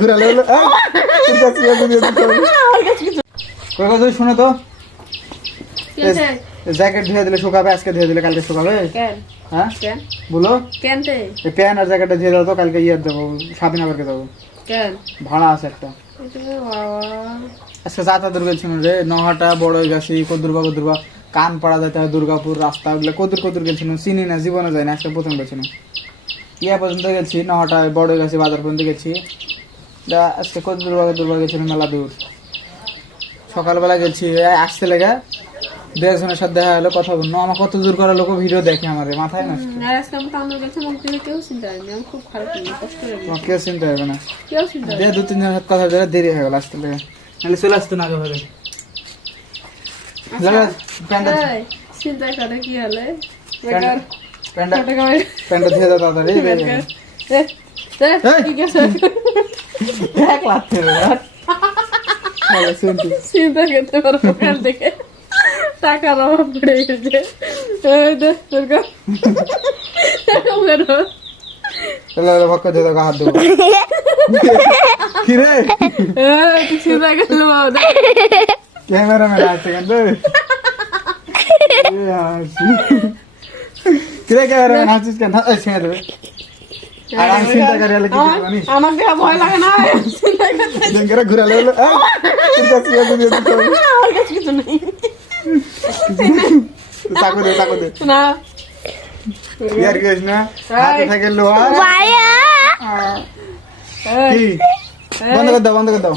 ঘুরালে হলো শুনো তো, জ্যাকেট ধুয়ে দিলে শুকাবে, আজকে ধুয়ে দিলে কালকে শুকাবে? হ্যাঁ বলো, প্যান্ট আর জ্যাকেটটা ধুয়ে দাও তো, কালকে ইয়ে দেবো, স্বাধীনগরকে দেবো, ভাড়া আছে একটা। আজকে যাতায়াতের গেছিল রে, নহাটা, বড় গেছি, কদুরবা কান পাড়া যাইতে হয়, দুর্গাপুর রাস্তা, ওগুলো কদুর গেছিল, চিনি না, জীবনে যায় না, আজকে প্রথম গেছিল। ইয়া পর্যন্ত গেছি, নহাটায় বড় গেছি, বাজার পর্যন্ত গেছি। আজকে কদুরবা গেছিল, মেলা দূর। সকালবেলা গেছি, আসতে লেগে দু একজনের সাথে দেখা হলো, কথা বললো, আমার কত দূর করা লোক ভিডিও দেখে আমার মাথায় নষ্ট। কেউ চিন্তা হবে না, দু তিন জনের সাথে কথা বলে দেরি হয়ে গেল আসতে লেগে, নাহলে চলে আসতো না আগে ভাবে। প্যান্টটা ধুয়ে দাও তাড়াতাড়ি, চিন্তা করতে পারবো দেখে টাকার অভাব পড়ে গেছে। ভক্কা ধুয়ে দাও, হাত দেবো। কি রে চিন্তা করলো ক্যামেরাম্যান আছে কিন্তু, কিরে ক্যামেরাম্যান আসছিস কেন? ছেড়ে দেবে, আর আমি চিন্তা করি হলে কি জানিস, আমার দেখা ভয় লাগে না, ঘুরালে হলো কিছু নেই চাকু দে না, ইয়ার গেছ না, হাতে থাকে লোহা। কি বন্ধ করে দাও,